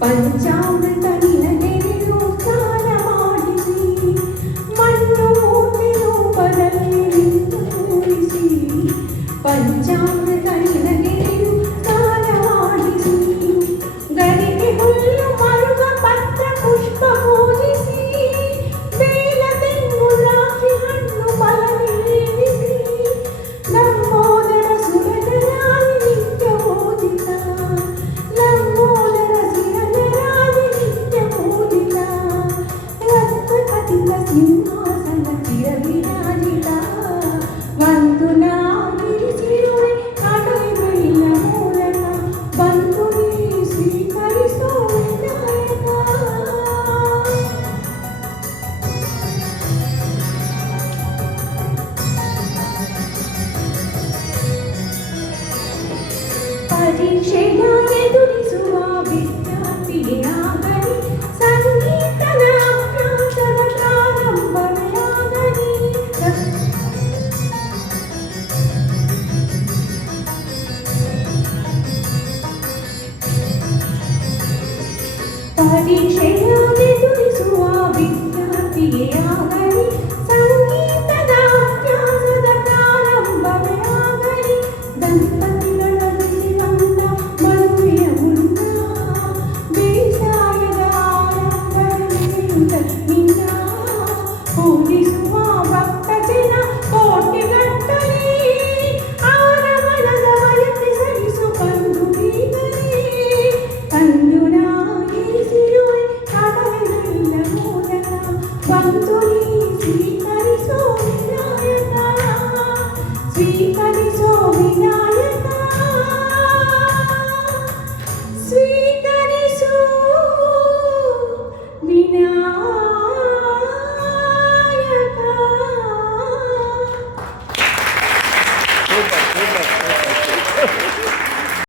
ಪಂಚಾಮೃತ ನಿನಗೆರೆದು ಸ್ನಾನ ಮಾಡಿಸಿ ಮಣ್ಣು ಮೂರ್ತಿ ರೂಪದಲ್ಲಿ ನಿಂತು ಕೂರಿಸಿ ಪಂಚಾಮೃತ ನಿನಗೆರೆದು ಸ್ನಾನ ಮಾಡಿಸಿ ಗರಿಗೆ ಹುಲ್ಲು ಮರುಗ ಪತ್ರ ಪುಷ್ಪ ಪೂಜಿಸಿ ಬೇಲ ತೆಂಗು ದ್ರಾಕ್ಷಿ ಹಣ್ಣು ಫಲ ನೀಡಿಸಿ ಲಂಬೋದರ ಸುರಜರಾಗಿ ನಿತ್ಯ ಪೂಜಿತ ಲಂಬೋದರ ಸಿರಜರಾಗಿ ನಿತ್ಯ ಪೂಜಿತ ರತ್ನಕಟಿಕ ಸಿಂಹಾಸನ ಚಿರ ವಿರಾಜಿತ ಬಂದು ನಾಗಿರಿಸಿರುವೆ ಕಡಲಿನ ಮೂಲಕ ಬಂದು ನೀ ಸ್ವೀಕರಿಸೋ ವಿನಾಯಕ ಪರೀಕ್ಷೆಯ ಎದುರಿಸುವ ವಿದ್ಯಾರ್ಥಿಗೆ ಆಗಲಿ ಸಂಗೀತದ ಅಭ್ಯಾಸದ ಪ್ರಾರಂಭವೇ ಆಗಲಿ ಪರೀಕ್ಷೆಯ ಎದುರಿಸುವ ವಿದ್ಯಾರ್ಥಿಗೆ ಆಗಲಿ